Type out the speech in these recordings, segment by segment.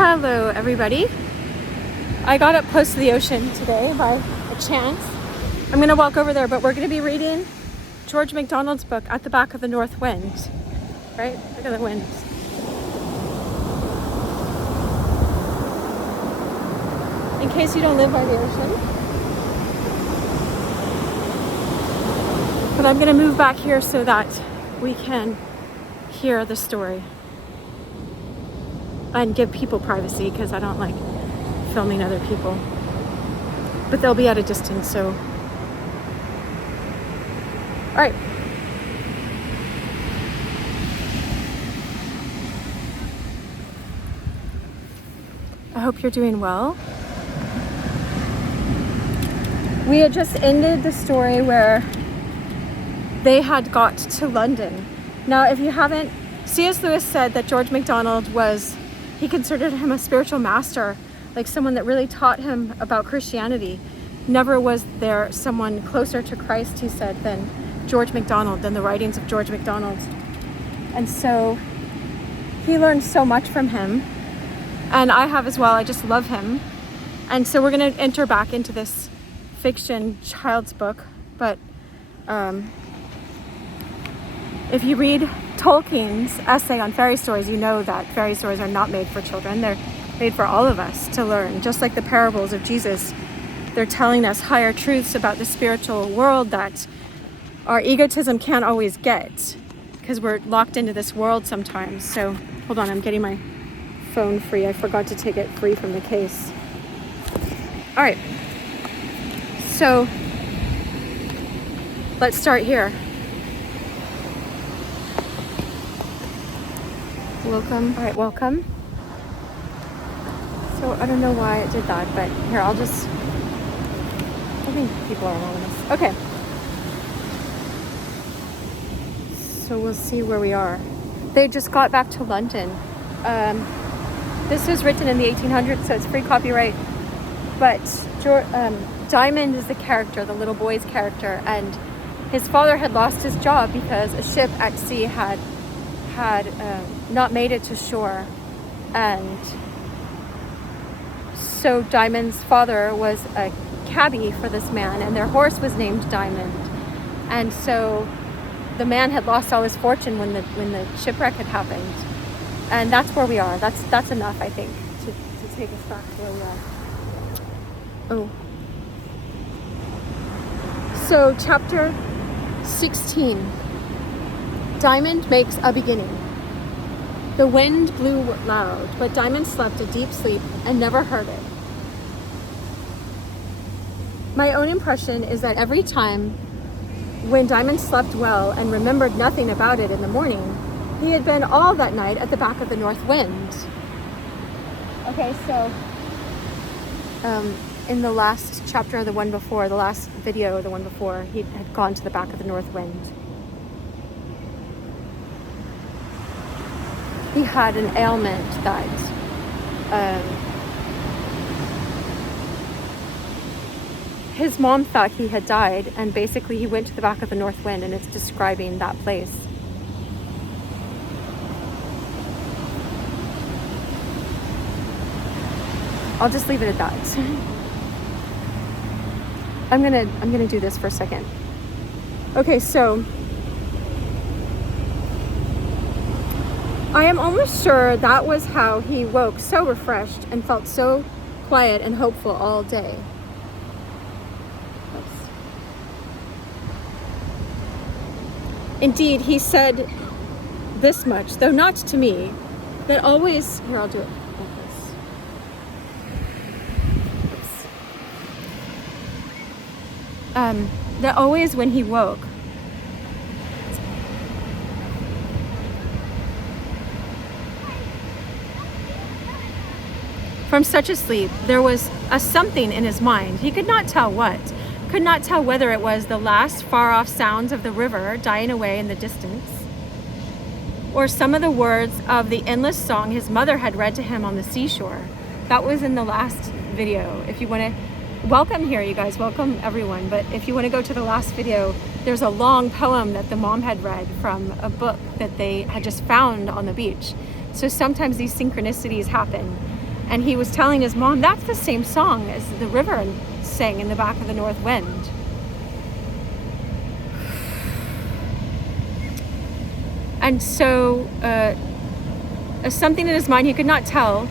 Hello everybody. I got up close to the ocean today by a chance. I'm gonna walk over there, but we're gonna be reading George MacDonald's book, At the Back of the North Wind. Right? Look at the wind. In case you don't live by the ocean. But I'm gonna move back here so that we can hear the story. And give people privacy because I don't like filming other people. But they'll be at a distance, so. All right. I hope you're doing well. We had just ended the story where they had got to London. Now, if you haven't, C.S. Lewis said that George MacDonald he considered him a spiritual master, like someone that really taught him about Christianity. Never was there someone closer to Christ, he said, than George MacDonald, than the writings of George MacDonald. And so he learned so much from him. And I have as well. I just love him. And so we're going to enter back into this fiction child's book. But if you read Tolkien's essay on fairy stories, you know that fairy stories are not made for children. They're made for all of us to learn. Just like the parables of Jesus, they're telling us higher truths about the spiritual world that our egotism can't always get because we're locked into this world sometimes. So hold on, I'm getting my phone free. I forgot to take it free from the case. All right, so let's start here. Welcome. All right, welcome. So I don't know why it did that, but here, I think people are anonymous. Okay. So we'll see where we are. They just got back to London. This was written in the 1800s, so it's free copyright. But Diamond is the character, the little boy's character, and his father had lost his job because a ship at sea had not made it to shore, and so Diamond's father was a cabbie for this man, and their horse was named Diamond. And so the man had lost all his fortune when the shipwreck had happened, and that's where we are. That's enough, I think, to take us back to where we are. Oh, so chapter 16. Diamond makes a beginning. The wind blew loud, but Diamond slept a deep sleep and never heard it. My own impression is that every time when Diamond slept well and remembered nothing about it in the morning, he had been all that night at the back of the north wind. Okay, so in the last chapter, the one before, the last video, the one before, he had gone to the back of the north wind. He had an ailment that his mom thought he had died, and basically he went to the back of the north wind, and it's describing that place. I'll just leave it at that. I'm gonna do this for a second. Okay, so I am almost sure that was how he woke so refreshed and felt so quiet and hopeful all day. Oops. Indeed, he said this much, though not to me, that always, here, I'll do it like this. Oops. That always when he woke, from such a sleep, there was a something in his mind. He could not tell what. Could not tell whether it was the last far-off sounds of the river dying away in the distance, or some of the words of the endless song his mother had read to him on the seashore. That was in the last video. If you want to, welcome here, you guys. Welcome, everyone. But if you want to go to the last video, there's a long poem that the mom had read from a book that they had just found on the beach. So sometimes these synchronicities happen. And he was telling his mom, that's the same song as the river sang in the back of the north wind. And so something in his mind, he could not tell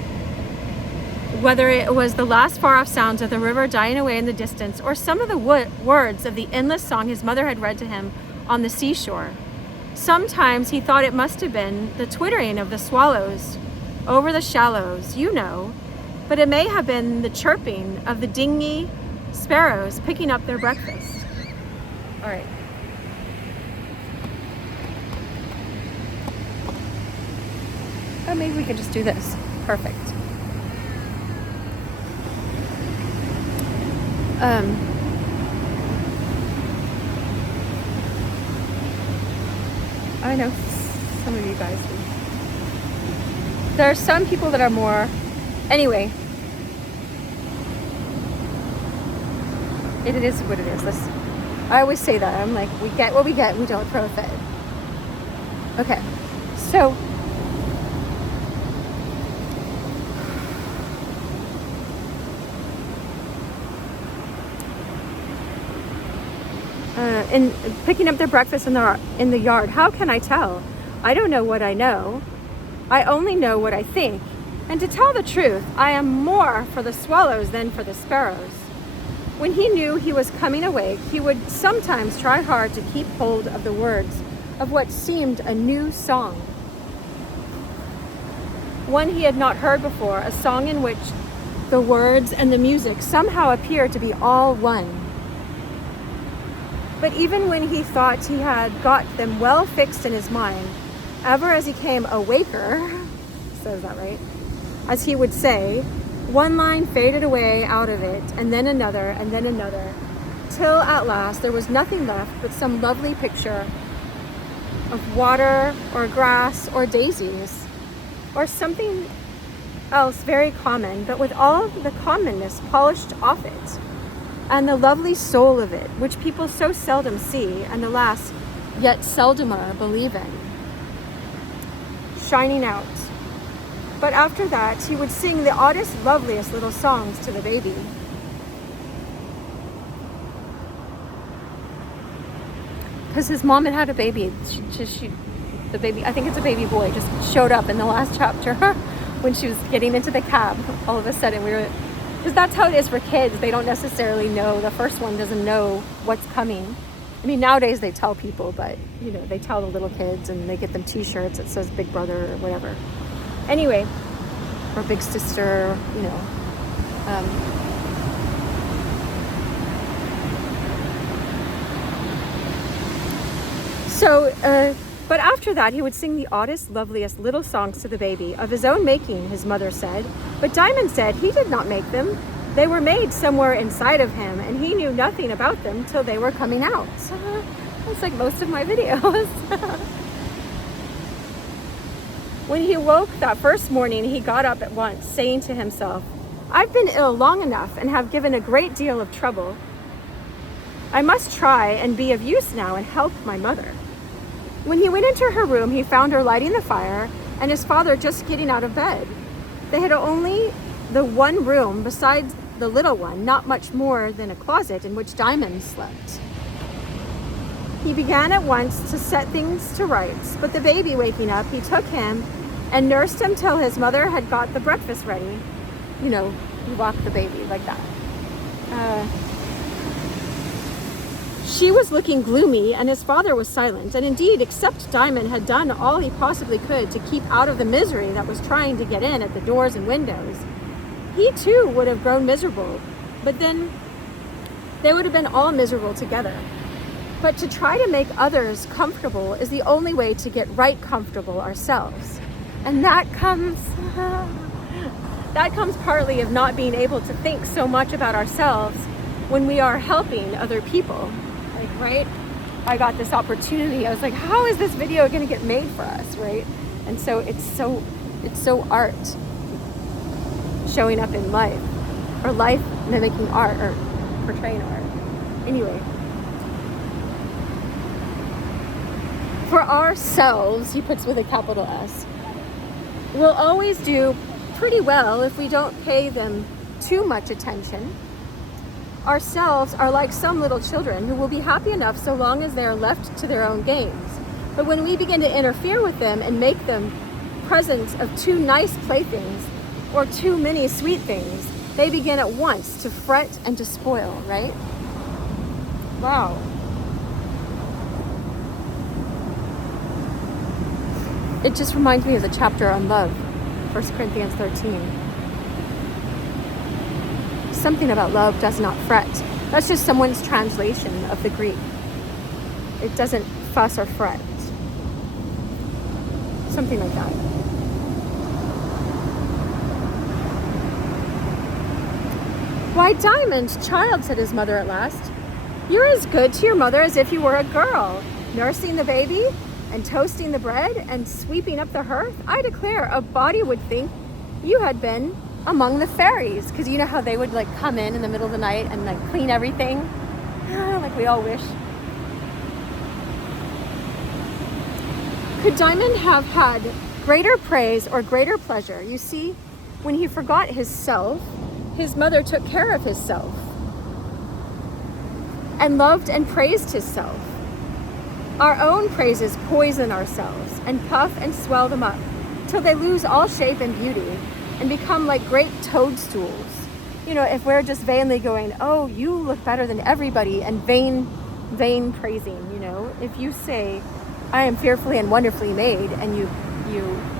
whether it was the last far-off sounds of the river dying away in the distance or some of the words of the endless song his mother had read to him on the seashore. Sometimes he thought it must have been the twittering of the swallows over the shallows, you know, but it may have been the chirping of the dingy sparrows picking up their breakfast. All right. Oh, maybe we could just do this. Perfect. I know some of you guys do. There are some people that are more, anyway, it is what it is. I always say that. I'm like, we get what we get, we don't throw a fit. Okay, so in picking up their breakfast in the yard, how can I tell? I don't know what I know. I only know what I think. And to tell the truth, I am more for the swallows than for the sparrows. When he knew he was coming awake, he would sometimes try hard to keep hold of the words of what seemed a new song. One he had not heard before, a song in which the words and the music somehow appeared to be all one. But even when he thought he had got them well fixed in his mind, ever as he came awaker, says that right, as he would say, one line faded away out of it, and then another, till at last there was nothing left but some lovely picture of water or grass or daisies, or something else very common, but with all the commonness polished off it, and the lovely soul of it, which people so seldom see, and alas, yet seldomer believe in, shining out. But after that, he would sing the oddest, loveliest little songs to the baby. Because his mom had a baby. The baby, I think it's a baby boy, just showed up in the last chapter when she was getting into the cab. All of a sudden, because that's how it is for kids. They don't necessarily know. The first one doesn't know what's coming. I mean, nowadays they tell people, but they tell the little kids and they get them t-shirts that says Big Brother or whatever. Anyway, or Big Sister, but after that, he would sing the oddest, loveliest little songs to the baby, of his own making, his mother said. But Diamond said he did not make them. They were made somewhere inside of him, and he knew nothing about them till they were coming out. That's like most of my videos. When he woke that first morning, he got up at once, saying to himself, I've been ill long enough and have given a great deal of trouble. I must try and be of use now and help my mother. When he went into her room, he found her lighting the fire and his father just getting out of bed. They had only the one room besides the little one, not much more than a closet in which Diamond slept. He began at once to set things to rights, but the baby waking up, he took him and nursed him till his mother had got the breakfast ready. You walk the baby like that. She was looking gloomy, and his father was silent. And indeed, except Diamond had done all he possibly could to keep out of the misery that was trying to get in at the doors and windows, he too would have grown miserable. But then they would have been all miserable together. But to try to make others comfortable is the only way to get right comfortable ourselves. And that comes partly of not being able to think so much about ourselves when we are helping other people. Like, right? I got this opportunity. I was like, how is this video going to get made for us, right? And so it's so art showing up in life, or life mimicking art, or portraying art. Anyway, for ourselves, he puts with a capital S, we'll always do pretty well if we don't pay them too much attention. Ourselves are like some little children who will be happy enough so long as they are left to their own games. But when we begin to interfere with them and make them presents of too nice playthings or too many sweet things, they begin at once to fret and to spoil, right? Wow. It just reminds me of the chapter on love, 1 Corinthians 13. Something about love does not fret. That's just someone's translation of the Greek. It doesn't fuss or fret. Something like that. "Why, Diamond, child," said his mother at last, "you're as good to your mother as if you were a girl, nursing the baby and toasting the bread and sweeping up the hearth. I declare, a body would think you had been among the fairies." Because you know how they would like come in the middle of the night and like clean everything? Like we all wish. Could Diamond have had greater praise or greater pleasure? You see, when he forgot his self, his mother took care of his self and loved and praised his self. Our own praises poison ourselves and puff and swell them up till they lose all shape and beauty and become like great toadstools. You know, if we're just vainly going, "Oh, you look better than everybody," and vain praising, you know. If you say, "I am fearfully and wonderfully made," and you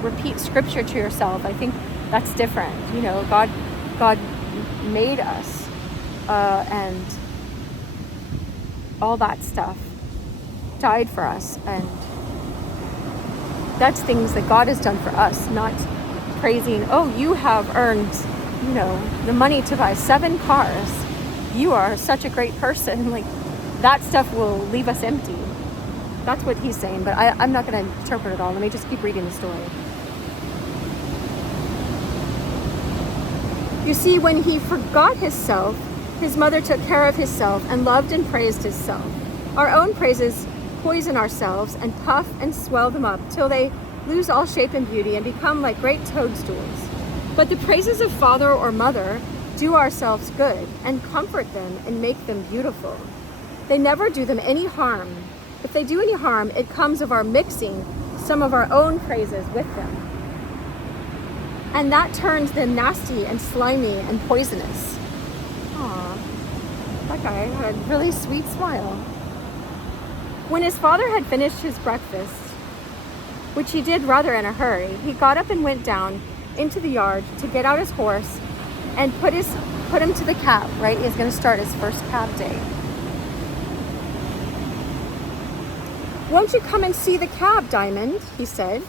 repeat scripture to yourself, I think that's different. You know, God made us and all that stuff, died for us, and that's things that God has done for us, not praising, "Oh, you have earned, you know, the money to buy 7 cars. You are such a great person." Like, that stuff will leave us empty. That's what he's saying, but I'm not going to interpret it all. Let me just keep reading the story. You see, when he forgot his self, his mother took care of his self and loved and praised his self. Our own praises poison ourselves and puff and swell them up till they lose all shape and beauty and become like great toadstools. But the praises of father or mother do ourselves good and comfort them and make them beautiful. They never do them any harm. If they do any harm, it comes of our mixing some of our own praises with them. And that turns them nasty and slimy and poisonous. Aw, that guy had a really sweet smile. When his father had finished his breakfast, which he did rather in a hurry, he got up and went down into the yard to get out his horse and put him to the cab, right? He's going to start his first cab day. "Won't you come and see the cab, Diamond?" he said.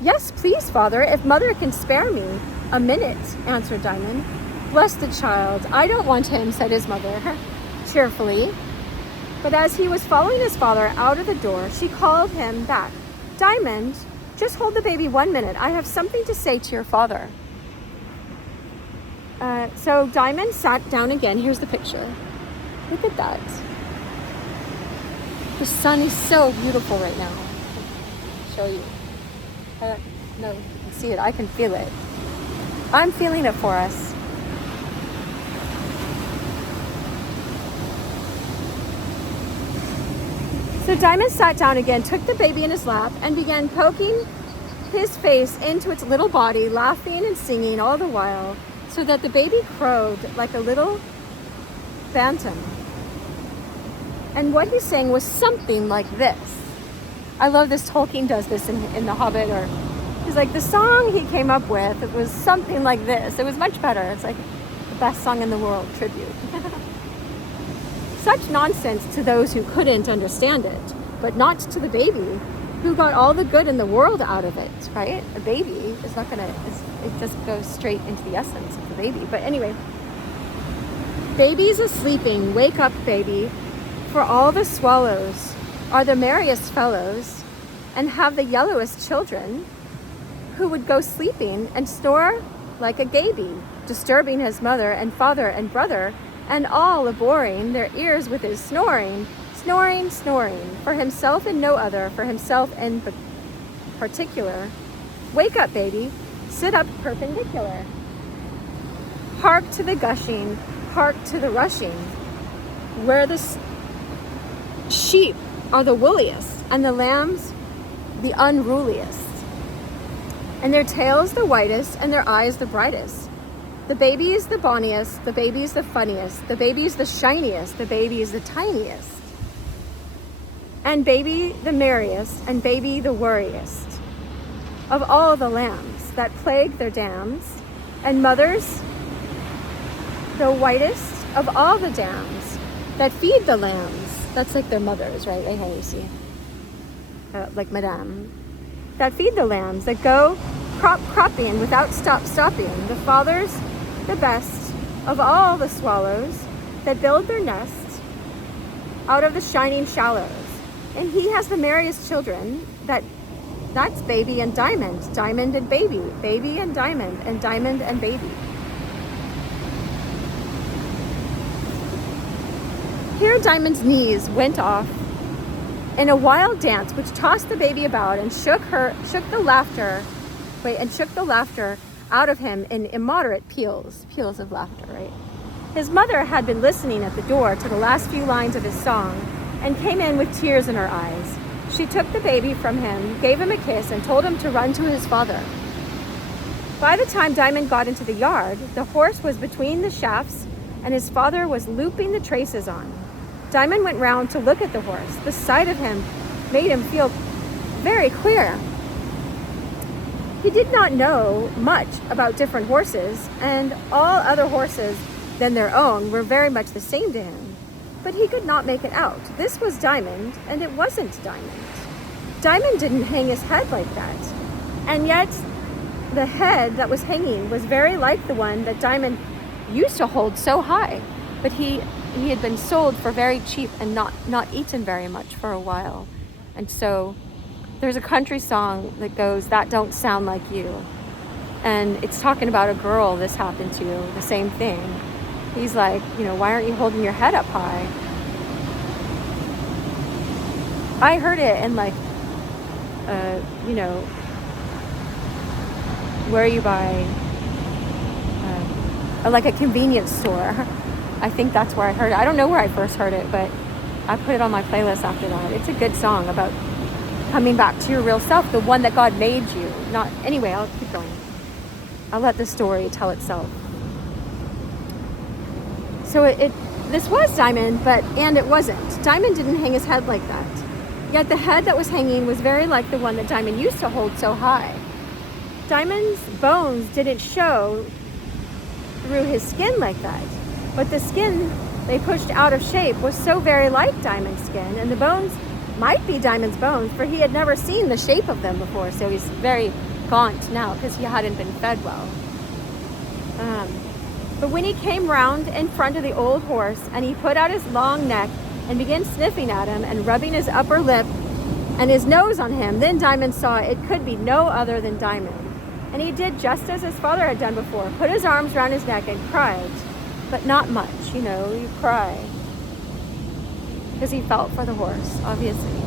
"Yes, please, father, if mother can spare me a minute," answered Diamond. "Bless the child, I don't want him," said his mother cheerfully. But as he was following his father out of the door, she called him back. "Diamond, just hold the baby 1 minute. I have something to say to your father." So Diamond sat down again. Here's the picture. Look at that. The sun is so beautiful right now. I'll show you. No, you can see it. I can feel it. I'm feeling it for us. So Diamond sat down again, took the baby in his lap, and began poking his face into its little body, laughing and singing all the while, so that the baby crowed like a little bantam. And what he sang was something like this. I love this. Tolkien does this in The Hobbit, or he's like, the song he came up with, it was something like this. It was much better. It's like the best song in the world tribute. Such nonsense to those who couldn't understand it, but not to the baby, who got all the good in the world out of it, right? A baby is not gonna, it just goes straight into the essence of the baby. But anyway, babies a-sleeping, wake up, baby, for all the swallows are the merriest fellows, and have the yellowest children, who would go sleeping and snore like a gaby, disturbing his mother and father and brother, and all abhorring their ears with his snoring, snoring, snoring, for himself and no other, for himself in particular. Wake up, baby, sit up perpendicular. Hark to the gushing, hark to the rushing, where the sheep are the woolliest, and the lambs the unruliest, and their tails the whitest, and their eyes the brightest. The baby is the bonniest, the baby is the funniest, the baby is the shiniest, the baby is the tiniest, and baby the merriest, and baby the worriest of all the lambs that plague their dams, and mothers the whitest of all the dams that feed the lambs. That's like their mothers, right? Like how you see, like madame, that feed the lambs, that go cropping without stopping. The fathers the best of all the swallows that build their nests out of the shining shallows. And he has the merriest children, that's baby and diamond, diamond and baby, baby and diamond and baby. Here Diamond's knees went off in a wild dance which tossed the baby about and shook the laughter out of him in immoderate peals of laughter, right? His mother had been listening at the door to the last few lines of his song and came in with tears in her eyes. She took the baby from him, gave him a kiss, and told him to run to his father. By the time Diamond got into the yard, the horse was between the shafts and his father was looping the traces on. Diamond went round to look at the horse. The sight of him made him feel very queer. He did not know much about different horses, and all other horses than their own were very much the same to him. But he could not make it out. This was Diamond, and it wasn't Diamond. Diamond didn't hang his head like that. And yet, the head that was hanging was very like the one that Diamond used to hold so high. But he had been sold for very cheap and not eaten very much for a while. And so there's a country song that goes, "That don't sound like you." And it's talking about a girl this happened to, the same thing. He's like, why aren't you holding your head up high? I heard it in where you buy, like a convenience store. I think that's where I heard it. I don't know where I first heard it, but I put it on my playlist after that. It's a good song about coming back to your real self, the one that God made you. Anyway, I'll keep going. I'll let the story tell itself. So this was Diamond, and it wasn't. Diamond didn't hang his head like that. Yet the head that was hanging was very like the one that Diamond used to hold so high. Diamond's bones didn't show through his skin like that, but the skin they pushed out of shape was so very like Diamond's skin, and the bones might be Diamond's bones, for he had never seen the shape of them before, so he's very gaunt now because he hadn't been fed well. But when he came round in front of the old horse and he put out his long neck and began sniffing at him and rubbing his upper lip and his nose on him, then Diamond saw it could be no other than Diamond. And he did just as his father had done before, put his arms round his neck and cried, but not much, you cry. Because he felt for the horse, obviously.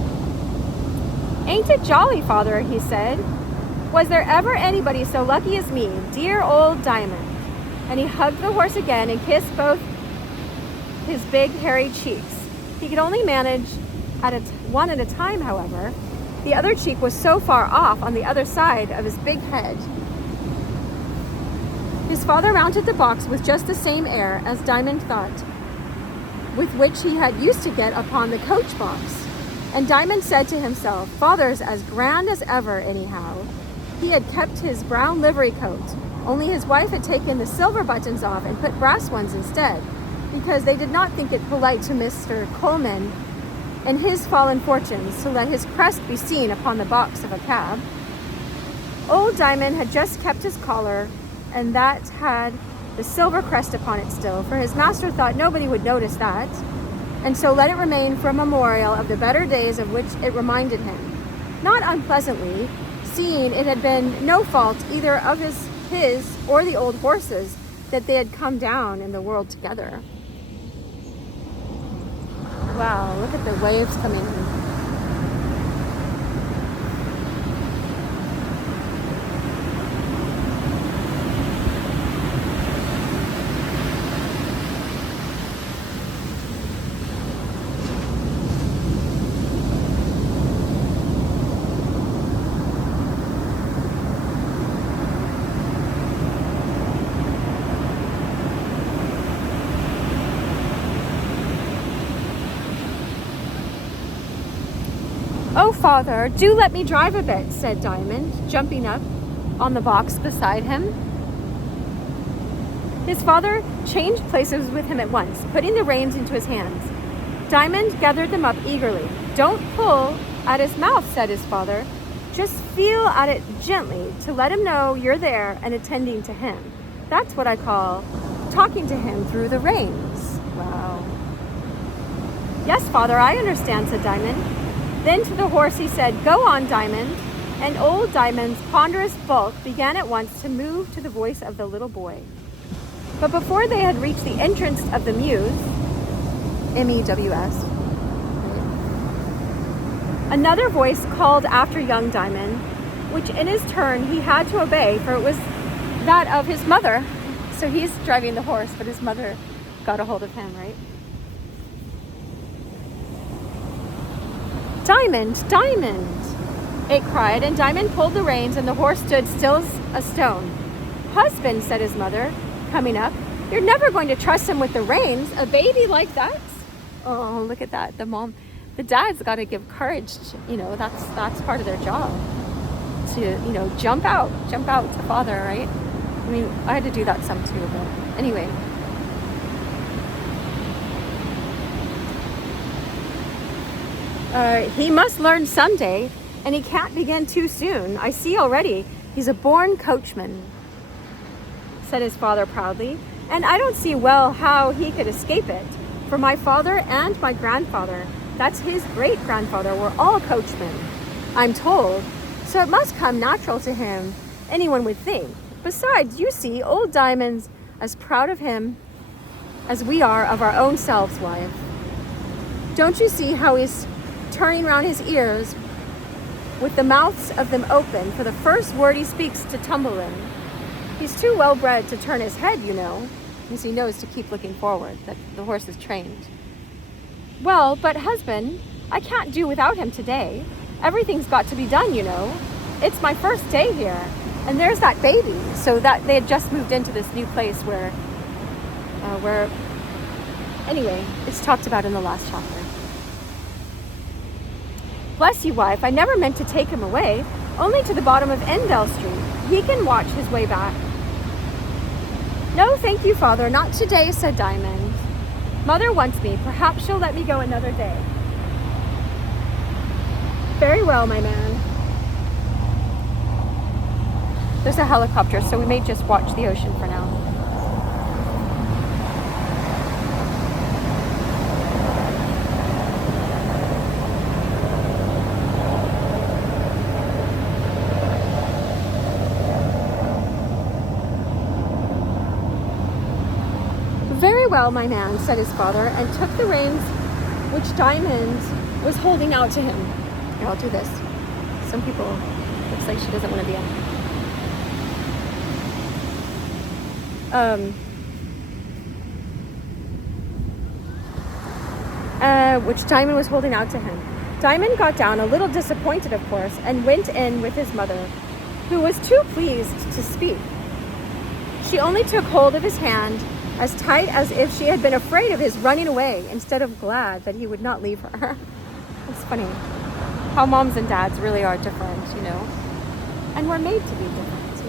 "Ain't it jolly, father," he said. "Was there ever anybody so lucky as me, dear old Diamond?" And he hugged the horse again and kissed both his big hairy cheeks. He could only manage one at a time, however. The other cheek was so far off on the other side of his big head. His father mounted the box with just the same air as Diamond thought, with which he had used to get upon the coach box. And Diamond said to himself, "Father's as grand as ever, anyhow." He had kept his brown livery coat, only his wife had taken the silver buttons off and put brass ones instead, because they did not think it polite to Mr. Coleman and his fallen fortunes to let his crest be seen upon the box of a cab. Old Diamond had just kept his collar, and that had the silver crest upon it still, for his master thought nobody would notice that, and so let it remain for a memorial of the better days of which it reminded him, not unpleasantly, seeing it had been no fault either of his or the old horses that they had come down in the world together. Wow, look at the waves coming in. "Oh, Father, do let me drive a bit," said Diamond, jumping up on the box beside him. His father changed places with him at once, putting the reins into his hands. Diamond gathered them up eagerly. "Don't pull at his mouth," said his father. "Just feel at it gently to let him know you're there and attending to him. That's what I call talking to him through the reins." Wow. "Yes, Father, I understand," said Diamond. Then to the horse he said, "Go on, Diamond." And old Diamond's ponderous bulk began at once to move to the voice of the little boy. But before they had reached the entrance of the mews, M-E-W-S, another voice called after young Diamond, which in his turn he had to obey, for it was that of his mother. So he's driving the horse, but his mother got a hold of him, right? "Diamond, Diamond," it cried, and Diamond pulled the reins and the horse stood still as a stone. "Husband," said his mother, coming up, "you're never going to trust him with the reins, a baby like that?" Oh, look at that. The dad's got to give courage. That's part of their job. To, jump out to father, right? I mean, I had to do that some too, but anyway. He must learn someday, and he can't begin too soon. I see already. He's a born coachman," said his father proudly, "and I don't see well how he could escape it. For my father and my grandfather, that's his great-grandfather, were all coachmen, I'm told. So it must come natural to him, anyone would think. Besides, you see, old Diamond's as proud of him as we are of our own selves, wife. Don't you see how he's turning round his ears with the mouths of them open for the first word he speaks to tumble in? He's too well bred to turn his head, because he knows to keep looking forward, that the horse is trained. Well, but husband, I can't do without him today. Everything's got to be done, It's my first day here, and there's that baby." So that they had just moved into this new place where anyway, it's talked about in the last chapter. "Bless you, wife, I never meant to take him away, only to the bottom of Endell Street. He can watch his way back." "No, thank you, Father, not today," said Diamond. "Mother wants me. Perhaps she'll let me go another day." "Very well, my man." There's a helicopter, so we may just watch the ocean for now. "Very well, my man," said his father, and took the reins which Diamond was holding out to him. Here, I'll do this. Some people, looks like she doesn't want to be on. Which Diamond was holding out to him. Diamond got down, a little disappointed, of course, and went in with his mother, who was too pleased to speak. She only took hold of his hand as tight as if she had been afraid of his running away, instead of glad that he would not leave her. It's funny how moms and dads really are different, and we're made to be different,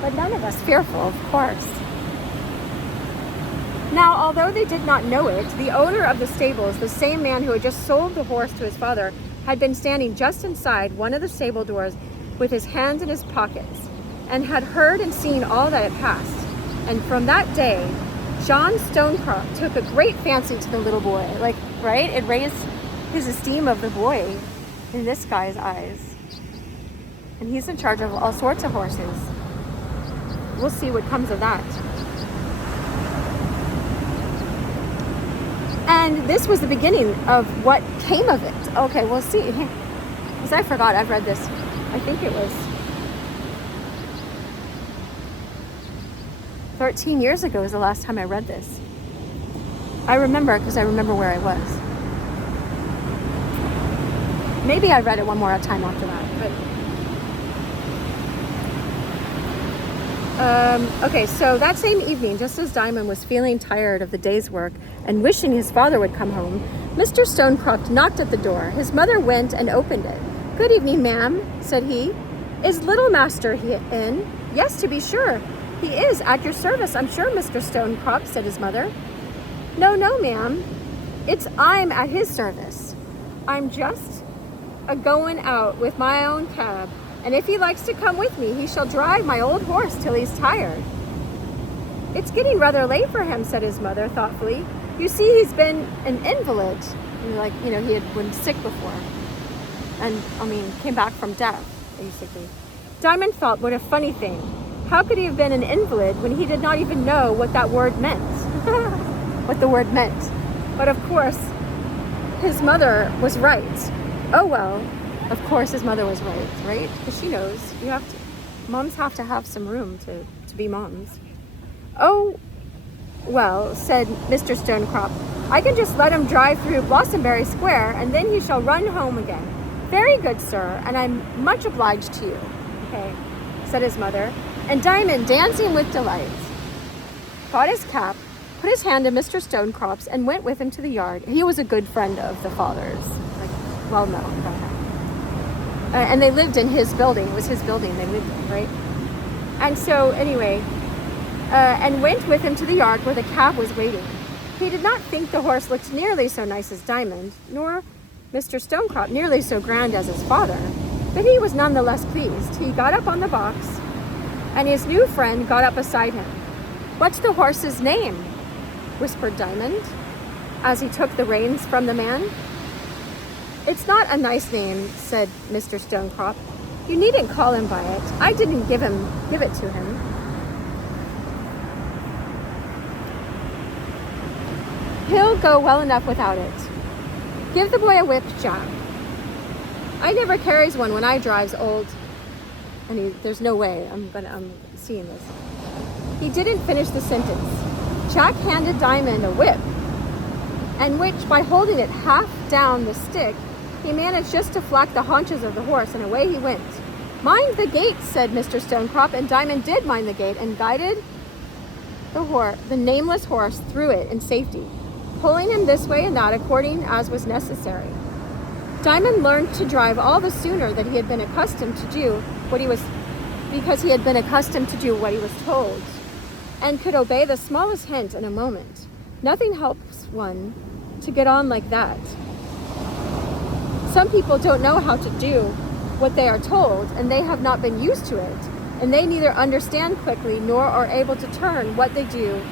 but none of us fearful, of course. Now, although they did not know it, the owner of the stables, the same man who had just sold the horse to his father, had been standing just inside one of the stable doors with his hands in his pockets, and had heard and seen all that had passed. And from that day, John Stonecrop took a great fancy to the little boy. Right? It raised his esteem of the boy in this guy's eyes. And he's in charge of all sorts of horses. We'll see what comes of that. And this was the beginning of what came of it. Okay, we'll see. Because I forgot, I've read this. I think it was 13 years ago is the last time I read this. I remember because I remember where I was. Maybe I read it one more time after that, but Okay, so that same evening, just as Diamond was feeling tired of the day's work and wishing his father would come home, Mr. Stonecrop knocked at the door. His mother went and opened it. "Good evening, ma'am," said he. "Is little master in?" "Yes, to be sure. He is at your service, I'm sure, Mr. Stonecrop," said his mother. No, ma'am. I'm at his service. I'm just a-going out with my own cab, and if he likes to come with me, he shall drive my old horse till he's tired." "It's getting rather late for him," said his mother thoughtfully. "You see, he's been an invalid." He had been sick before. And, came back from death, basically. Diamond thought, what a funny thing. How could he have been an invalid when he did not even know what that word meant? What the word meant. But of course, his mother was right. Oh well, of course his mother was right? Because she knows moms have to have some room to be moms. "Oh, well," said Mr. Stonecrop, "I can just let him drive through Blossomberry Square, and then he shall run home again." "Very good, sir, and I'm much obliged to you." "Okay," said his mother, and Diamond, dancing with delight, got his cap, put his hand in Mr. Stonecrop's, and went with him to the yard. He was a good friend of the father's, well known by now. And they lived in his building. It was his building they lived in, right? And so, anyway, and went with him to the yard where the cab was waiting. He did not think the horse looked nearly so nice as Diamond, nor Mr. Stonecrop nearly so grand as his father, but he was none the less pleased. He got up on the box, and his new friend got up beside him. "What's the horse's name?" whispered Diamond, as he took the reins from the man. "It's not a nice name," said Mr. Stonecrop. "You needn't call him by it. I didn't give it to him." "He'll go well enough without it. Give the boy a whip, Jack. I never carries one when I drives old." And there's no way I'm seeing this. He didn't finish the sentence. Jack handed Diamond a whip, and which, by holding it half down the stick, he managed just to flack the haunches of the horse, and away he went. "Mind the gate," said Mr. Stonecrop, and Diamond did mind the gate and guided the nameless horse through it in safety, pulling him this way and that according as was necessary. Diamond learned to drive all the sooner that he had been accustomed to do what he was told, and could obey the smallest hint in a moment. Nothing helps one to get on like that. Some people don't know how to do what they are told, and they have not been used to it, and they neither understand quickly nor are able to turn what they do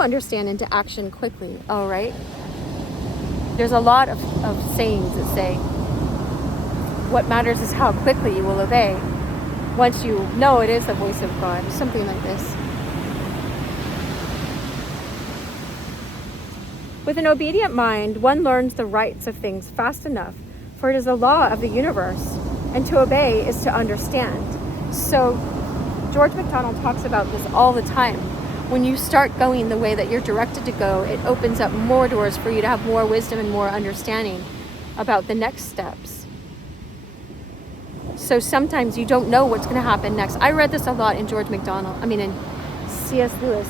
understand into action quickly. All right. There's a lot of sayings that say, what matters is how quickly you will obey. Once you know it is the voice of God, something like this. With an obedient mind, one learns the rights of things fast enough, for it is a law of the universe, and to obey is to understand. So George MacDonald talks about this all the time. When you start going the way that you're directed to go, it opens up more doors for you to have more wisdom and more understanding about the next steps. So sometimes you don't know what's going to happen next. I read this a lot in in C.S. Lewis.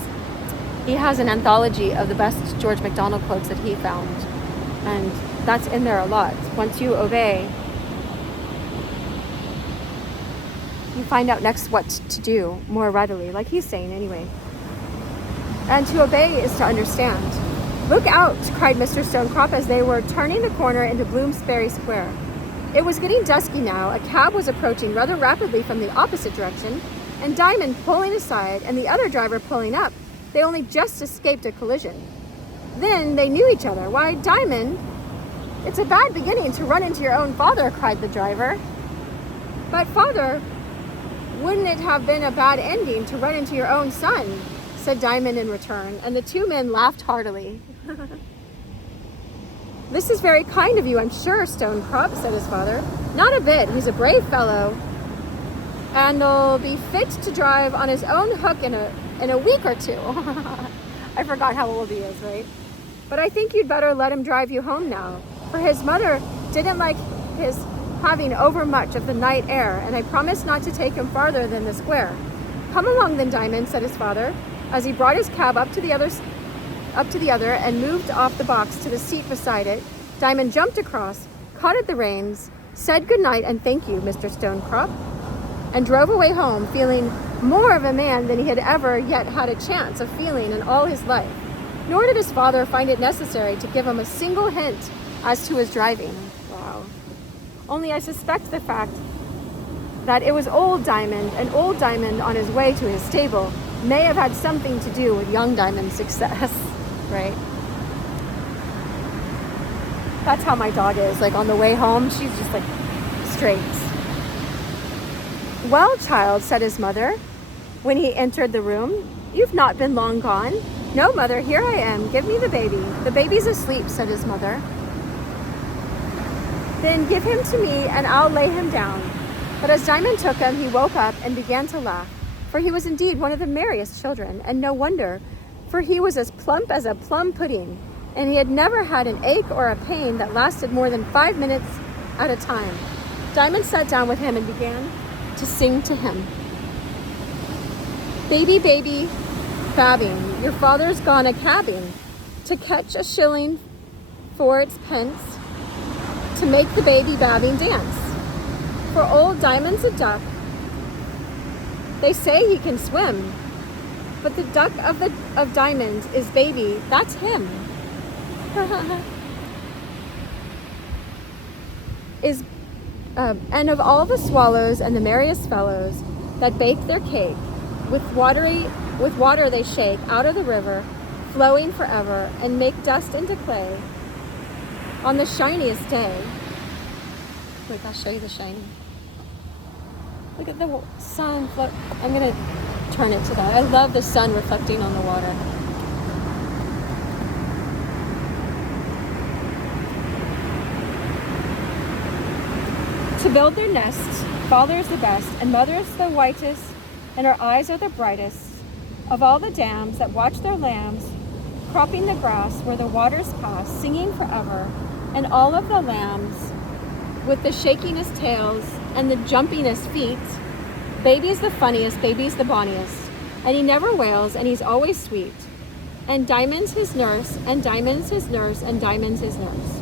He has an anthology of the best George MacDonald quotes that he found. And that's in there a lot. Once you obey, you find out next what to do more readily, like he's saying anyway. And to obey is to understand. "Look out," cried Mr. Stonecrop as they were turning the corner into Bloomsbury Square. It was getting dusky now. A cab was approaching rather rapidly from the opposite direction, and Diamond pulling aside and the other driver pulling up. They only just escaped a collision. Then they knew each other. "Why, Diamond, it's a bad beginning to run into your own father," cried the driver. "But father, wouldn't it have been a bad ending to run into your own son?" said Diamond in return, and the two men laughed heartily. "This is very kind of you, I'm sure, Stonecrop," said his father. "Not a bit. He's a brave fellow, and he'll be fit to drive on his own hook in a week or two." I forgot how old he is, right? "But I think you'd better let him drive you home now, for his mother didn't like his having overmuch of the night air, and I promised not to take him farther than the square. Come along then, Diamond, said his father, as he brought his cab up to the other and moved off the box to the seat beside it. Diamond jumped across, caught at the reins, said good night and thank you, Mr. Stonecrop, and drove away home, feeling more of a man than he had ever yet had a chance of feeling in all his life. Nor did his father find it necessary to give him a single hint as to his driving. Wow. Only I suspect the fact that it was old Diamond, and old Diamond on his way to his stable may have had something to do with young Diamond's success, right? That's how my dog is. Like on the way home, she's just like straight. Well, child, said his mother when he entered the room, you've not been long gone. No, mother, here I am. Give me the baby. The baby's asleep, said his mother. Then give him to me and I'll lay him down. But as Diamond took him, he woke up and began to laugh, for he was indeed one of the merriest children, and no wonder, for he was as plump as a plum pudding, and he had never had an ache or a pain that lasted more than 5 minutes at a time. Diamond sat down with him and began to sing to him. Baby, baby, babbing, your father's gone a-cabbing, to catch a shilling for its pence, to make the baby babbing dance. For old Diamond's a duck. They say he can swim, but the duck of Diamond is baby, that's him. And of all the swallows and the merriest fellows that bake their cake, with water they shake out of the river, flowing forever, and make dust into clay on the shiniest day. Wait, I'll show you the shiny. Look at the sun. I'm going to turn it to that. I love the sun reflecting on the water. To build their nests, father is the best, and mother is the whitest, and her eyes are the brightest of all the dams that watch their lambs, cropping the grass where the waters pass, singing forever, and all of the lambs with the shakingest tails and the jumpingest feet. Baby's the funniest, baby's the bonniest, and he never wails, and he's always sweet. And Diamond's his nurse, and Diamond's his nurse, and Diamond's his nurse.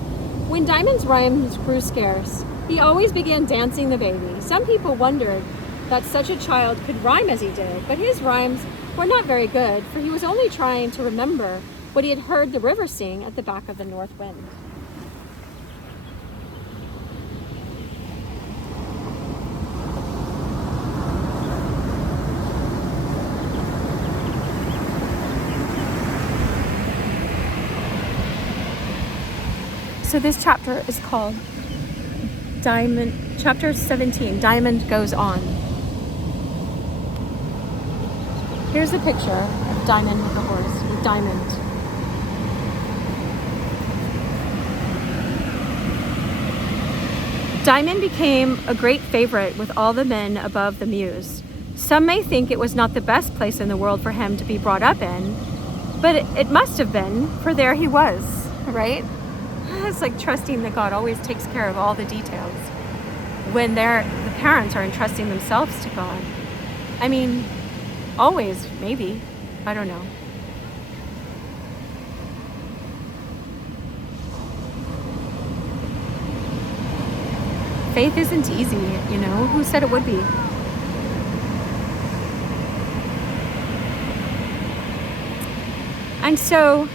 When Diamond's rhymes grew scarce, he always began dancing the baby. Some people wondered that such a child could rhyme as he did, but his rhymes were not very good, for he was only trying to remember what he had heard the river sing at the back of the north wind. So this chapter is called Diamond, chapter 17, Diamond Goes On. Here's a picture of Diamond with the horse, with Diamond. Diamond became a great favorite with all the men above the Meuse. Some may think it was not the best place in the world for him to be brought up in, but it must have been, for there he was, right? It's like trusting that God always takes care of all the details when the parents are entrusting themselves to God. I mean, always, maybe. I don't know. Faith isn't easy, you know? Who said it would be? And so,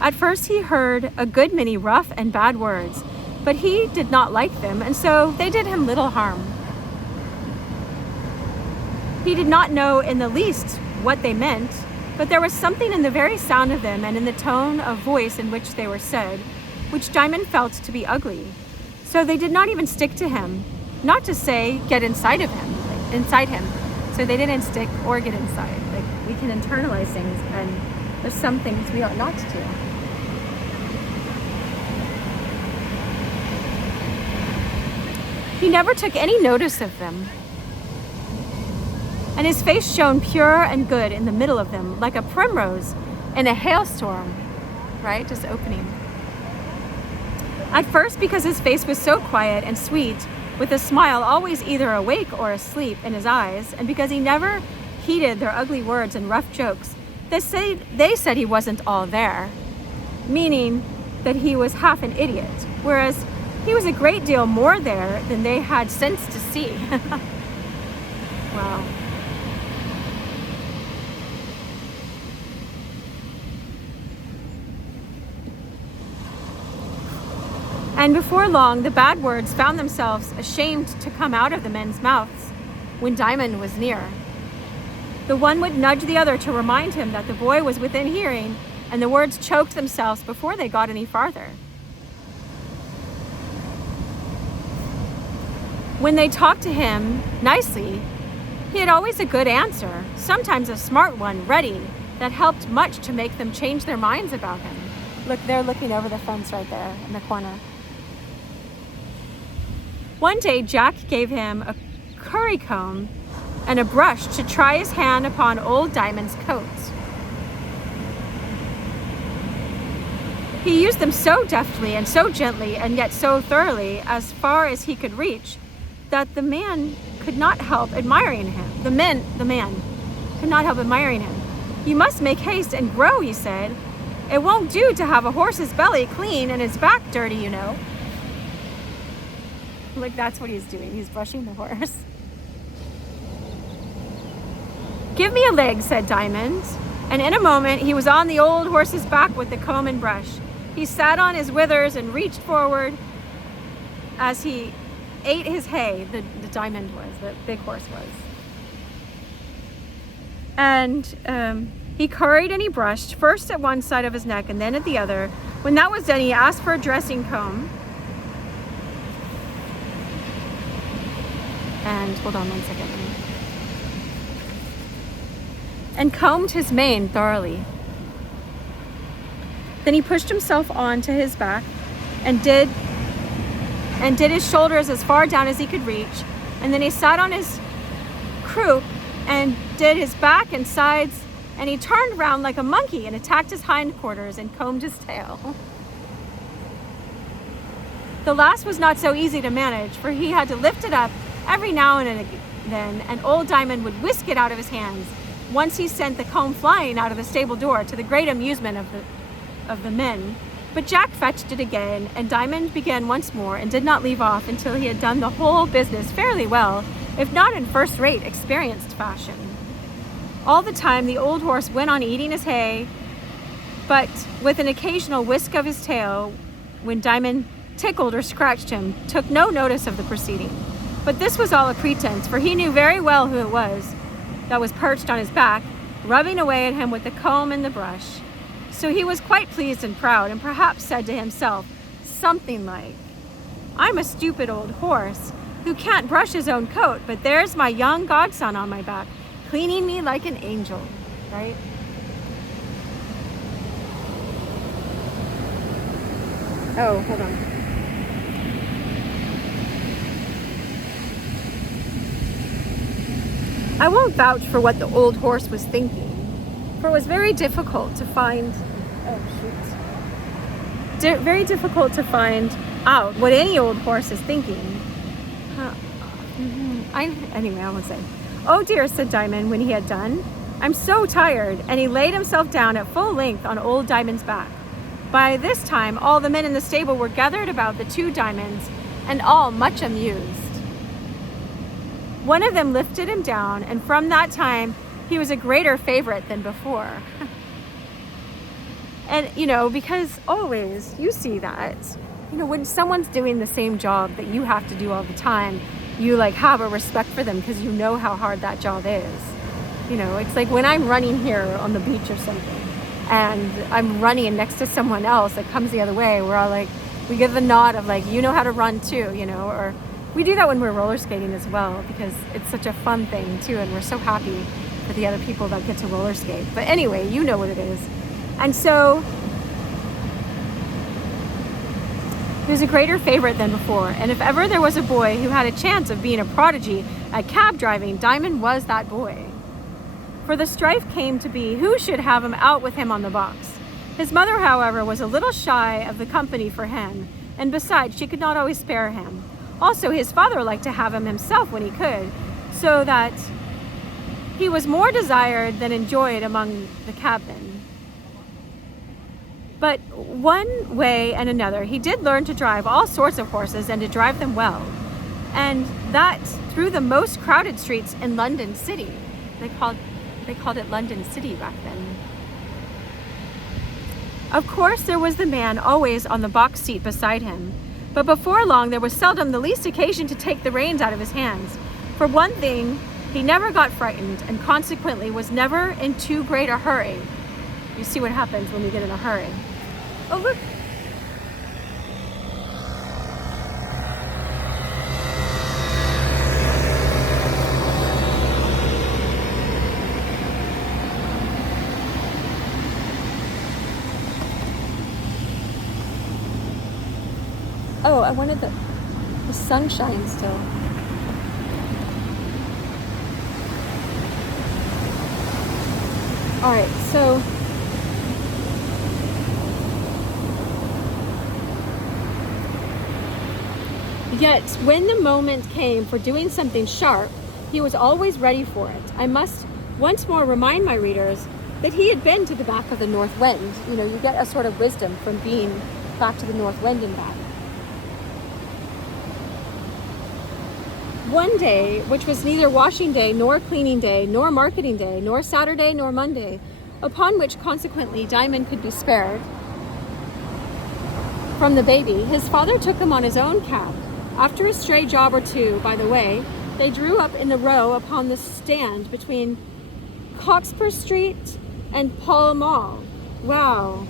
at first he heard a good many rough and bad words, but he did not like them, and so they did him little harm. He did not know in the least what they meant, but there was something in the very sound of them and in the tone of voice in which they were said, which Diamond felt to be ugly. So they did not even stick to him, not to say get inside of him, like, inside him. So they didn't stick or get inside. Like, we can internalize things, and there's some things we ought not to do. He never took any notice of them, and his face shone pure and good in the middle of them, like a primrose in a hailstorm, right? Just opening. At first, because his face was so quiet and sweet, with a smile always either awake or asleep in his eyes, and because he never heeded their ugly words and rough jokes, they said he wasn't all there, meaning that he was half an idiot, whereas he was a great deal more there than they had sense to see. Wow. And before long, the bad words found themselves ashamed to come out of the men's mouths when Diamond was near. The one would nudge the other to remind him that the boy was within hearing, and the words choked themselves before they got any farther. When they talked to him nicely, he had always a good answer, sometimes a smart one, ready, that helped much to make them change their minds about him. Look, they're looking over the fence right there in the corner. One day, Jack gave him a curry comb and a brush to try his hand upon old Diamond's coat. He used them so deftly and so gently and yet so thoroughly, as far as he could reach, that the man could not help admiring him. The man could not help admiring him. "You must make haste and grow," he said. "It won't do to have a horse's belly clean and his back dirty, you know." Like, that's what he's doing. He's brushing the horse. "Give me a leg," said Diamond. And in a moment, he was on the old horse's back with the comb and brush. He sat on his withers and reached forward as he ate his hay. The Diamond was, the big horse was. And he curried and he brushed, first at one side of his neck and then at the other. When that was done, he asked for a dressing comb. And hold on one second. And combed his mane thoroughly. Then he pushed himself onto his back and did his shoulders as far down as he could reach. And then he sat on his croup and did his back and sides, and he turned round like a monkey and attacked his hindquarters and combed his tail. The last was not so easy to manage, for he had to lift it up every now and then, and old Diamond would whisk it out of his hands. Once he sent the comb flying out of the stable door, to the great amusement of the men. But Jack fetched it again, and Diamond began once more, and did not leave off until he had done the whole business fairly well, if not in first-rate, experienced fashion. All the time the old horse went on eating his hay, but with an occasional whisk of his tail, when Diamond tickled or scratched him, took no notice of the proceeding. But this was all a pretense, for he knew very well who it was that was perched on his back, rubbing away at him with the comb and the brush. So he was quite pleased and proud, and perhaps said to himself something like, "I'm a stupid old horse who can't brush his own coat, but there's my young godson on my back, cleaning me like an angel," right? Oh, hold on. I won't vouch for what the old horse was thinking, for it was very difficult to find out what any old horse is thinking. Anyway, I won't say. "Oh dear," said Diamond when he had done. "I'm so tired," and he laid himself down at full length on old Diamond's back. By this time, all the men in the stable were gathered about the two Diamonds, and all much amused. One of them lifted him down, and from that time, he was a greater favorite than before. And, because always you see that, when someone's doing the same job that you have to do all the time, you have a respect for them because you know how hard that job is. It's like when I'm running here on the beach or something, and I'm running next to someone else that comes the other way, we're all we give the nod of you know how to run too, or we do that when we're roller skating as well, because it's such a fun thing too, and we're so happy for the other people that get to roller skate. But anyway, you know what it is. And so he was a greater favorite than before, and if ever there was a boy who had a chance of being a prodigy at cab driving, Diamond was that boy. For the strife came to be who should have him out with him on the box. His mother, however, was a little shy of the company for him, and besides, she could not always spare him. Also, his father liked to have him himself when he could, so that he was more desired than enjoyed among the cabmen. But one way and another, he did learn to drive all sorts of horses and to drive them well. And that through the most crowded streets in London City. They called it London City back then. Of course, there was the man always on the box seat beside him. But before long, there was seldom the least occasion to take the reins out of his hands. For one thing, he never got frightened and consequently was never in too great a hurry. You see what happens when you get in a hurry. Oh, look. Oh, I wanted the sunshine still. All right, so yet when the moment came for doing something sharp, he was always ready for it. I must once more remind my readers that he had been to the back of the North Wind. You know, you get a sort of wisdom from being back to the North Wind and back. One day, which was neither washing day, nor cleaning day, nor marketing day, nor Saturday, nor Monday, upon which consequently Diamond could be spared from the baby, his father took him on his own cab. After a stray job or two, by the way, they drew up in the row upon the stand between Cockspur Street and Pall Mall. Wow.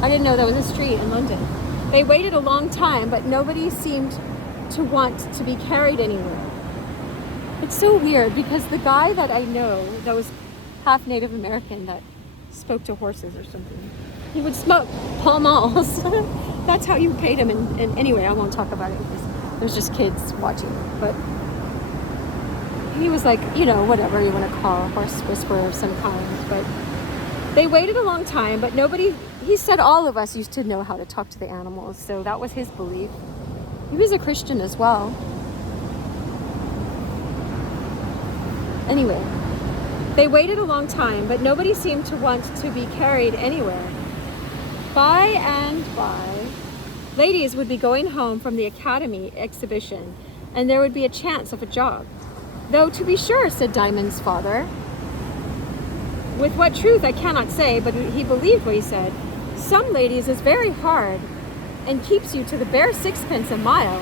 I didn't know that was a street in London. They waited a long time, but nobody seemed to want to be carried anywhere. It's so weird because the guy that I know that was half Native American that spoke to horses or something, he would smoke Pall Malls. That's how you paid him. And anyway, I won't talk about it because there's just kids watching. But he was like, you know, whatever you want to call a horse whisperer of some kind. But they waited a long time, but nobody, he said all of us used to know how to talk to the animals. So that was his belief. He was a Christian as well. Anyway, they waited a long time, but nobody seemed to want to be carried anywhere. By and by, ladies would be going home from the Academy exhibition, and there would be a chance of a job. Though, to be sure, said Diamond's father, with what truth I cannot say, but he believed what he said, some ladies is very hard and keeps you to the bare sixpence a mile,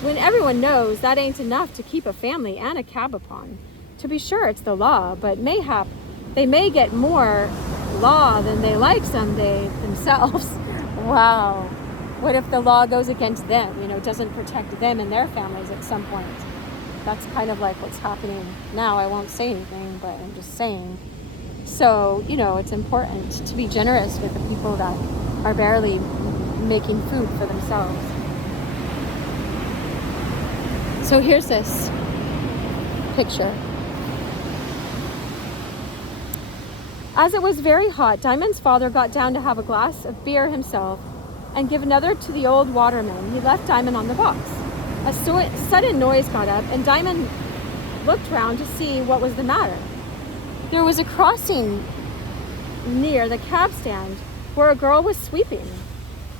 when everyone knows that ain't enough to keep a family and a cab upon. To be sure, it's the law, but mayhap they may get more law than they like someday themselves. Wow. What if the law goes against them, you know, doesn't protect them and their families at some point? That's kind of like what's happening now. I won't say anything, but I'm just saying. So, you know, it's important to be generous with the people that are barely making food for themselves. So here's this picture. As it was very hot, Diamond's father got down to have a glass of beer himself and give another to the old waterman. He left Diamond on the box. A sudden noise got up, and Diamond looked round to see what was the matter. There was a crossing near the cab stand where a girl was sweeping.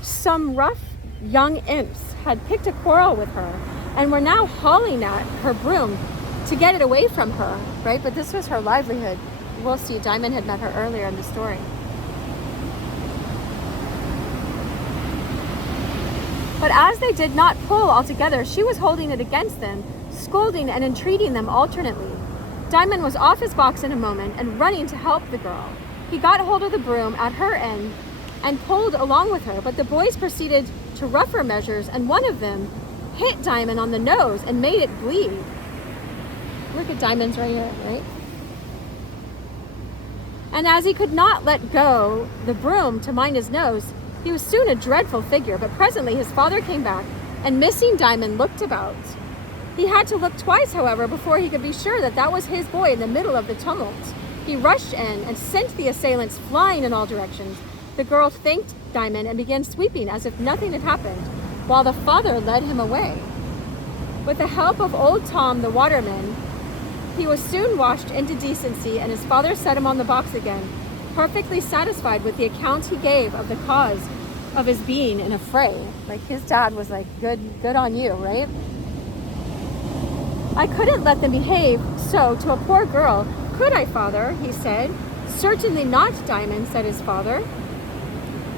Some rough young imps had picked a quarrel with her and were now hauling at her broom to get it away from her, right? But this was her livelihood. We'll see. Diamond had met her earlier in the story. But as they did not pull altogether, she was holding it against them, scolding and entreating them alternately. Diamond was off his box in a moment and running to help the girl. He got hold of the broom at her end and pulled along with her, but the boys proceeded to rougher measures, and one of them hit Diamond on the nose and made it bleed. Look at Diamond's right here, right? And as he could not let go the broom to mind his nose, he was soon a dreadful figure. But presently his father came back, and missing Diamond, looked about. He had to look twice, however, before he could be sure that that was his boy in the middle of the tumult. He rushed in and sent the assailants flying in all directions. The girl thanked Diamond and began sweeping as if nothing had happened, while the father led him away. With the help of old Tom, the waterman, he was soon washed into decency, and his father set him on the box again, perfectly satisfied with the account he gave of the cause of his being in a fray. Like, his dad was like, good on you, right? I couldn't let them behave so to a poor girl, could I, father? He said. Certainly not, Diamond, said his father,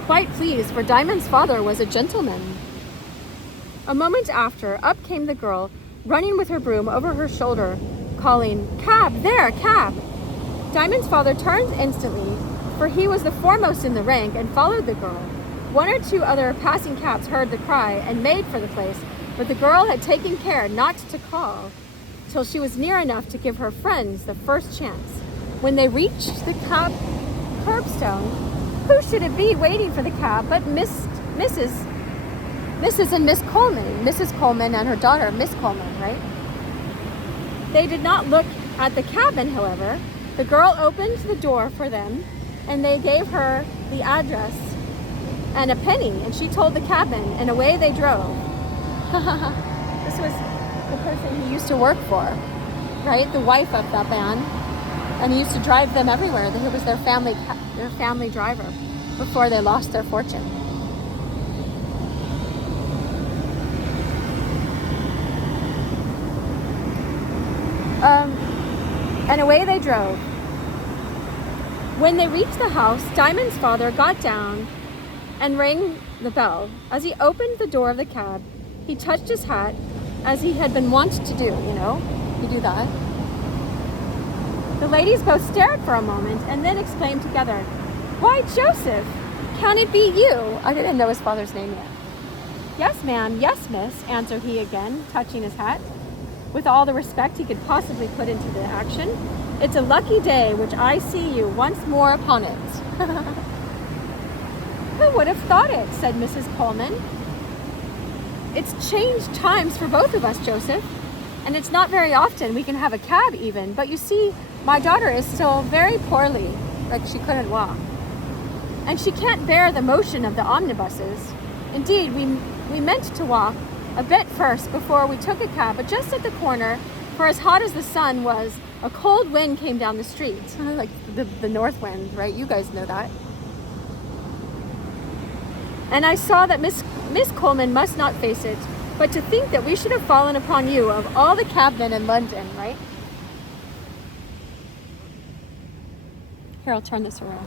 quite pleased, for Diamond's father was a gentleman. A moment after, up came the girl, running with her broom over her shoulder, calling, "Cab, there, cab!" Diamond's father turned instantly, for he was the foremost in the rank, and followed the girl. One or two other passing cabs heard the cry and made for the place, but the girl had taken care not to call till she was near enough to give her friends the first chance. When they reached the cab curbstone, who should it be waiting for the cab but Mrs. and Miss Coleman, Mrs. Coleman and her daughter, Miss Coleman, right? They did not look at the cabman, however. The girl opened the door for them, and they gave her the address and a penny, and she told the cabman, and away they drove. This was the person he used to work for, right? The wife of that man, and he used to drive them everywhere. He was their family driver before they lost their fortune. And away they drove. When they reached the house, Diamond's father got down and rang the bell. As he opened the door of the cab, he touched his hat, as he had been wont to do, you do that. The ladies both stared for a moment and then exclaimed together, "Why, Joseph, can it be you?" I didn't know his father's name yet. "Yes, ma'am, yes, miss," answered he again, touching his hat with all the respect he could possibly put into the action. "It's a lucky day which I see you once more upon it." "Who would have thought it?" said Mrs. Coleman. "It's changed times for both of us, Joseph, and it's not very often we can have a cab even, but you see, my daughter is still very poorly, like she couldn't walk, and she can't bear the motion of the omnibuses. Indeed, we meant to walk a bit first before we took a cab, but just at the corner, for as hot as the sun was, a cold wind came down the street." Like the north wind, right? You guys know that. "And I saw that Miss Coleman must not face it, but to think that we should have fallen upon you of all the cabmen in London," right? Here, I'll turn this around.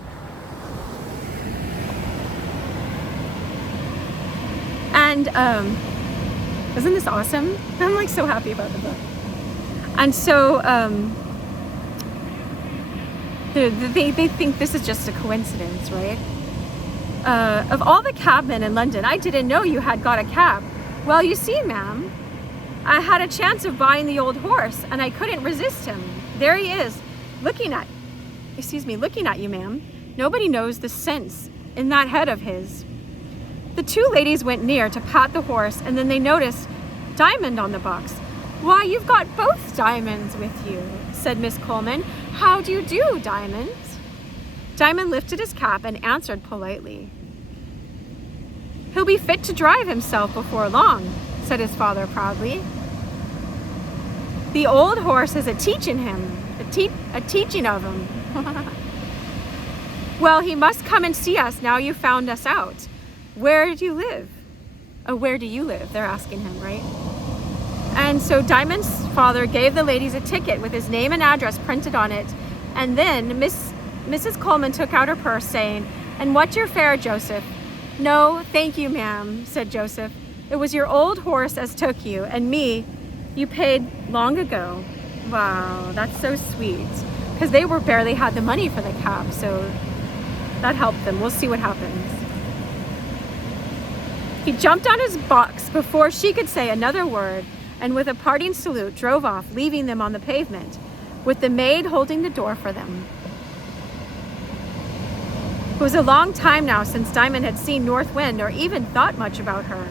And isn't this awesome? I'm like so happy about the book. And so they think this is just a coincidence, right? Of all the cabmen in London, I didn't know you had got a cab. "Well, you see, ma'am, I had a chance of buying the old horse, and I couldn't resist him. There he is, looking at you, ma'am. Nobody knows the sense in that head of his." The two ladies went near to pat the horse, and then they noticed Diamond on the box. "Why, you've got both Diamonds with you," said Miss Coleman. "How do you do, Diamond?" Diamond lifted his cap and answered politely. "He'll be fit to drive himself before long," said his father proudly. "The old horse is a-teaching him, a-teaching of him." "Well, he must come and see us now you found us out. Where do you live?" "Oh, where do you live?" they're asking him, right? And so Diamond's father gave the ladies a ticket with his name and address printed on it, and then Mrs. Coleman took out her purse, saying, "And what's your fare, Joseph?" "No, thank you, ma'am," said Joseph. "It was your old horse as took you, and me you paid long ago." Wow, that's so sweet. Because they barely had the money for the cab, so that helped them. We'll see what happens. He jumped on his box before she could say another word, and with a parting salute drove off, leaving them on the pavement, with the maid holding the door for them. It was a long time now since Diamond had seen North Wind or even thought much about her,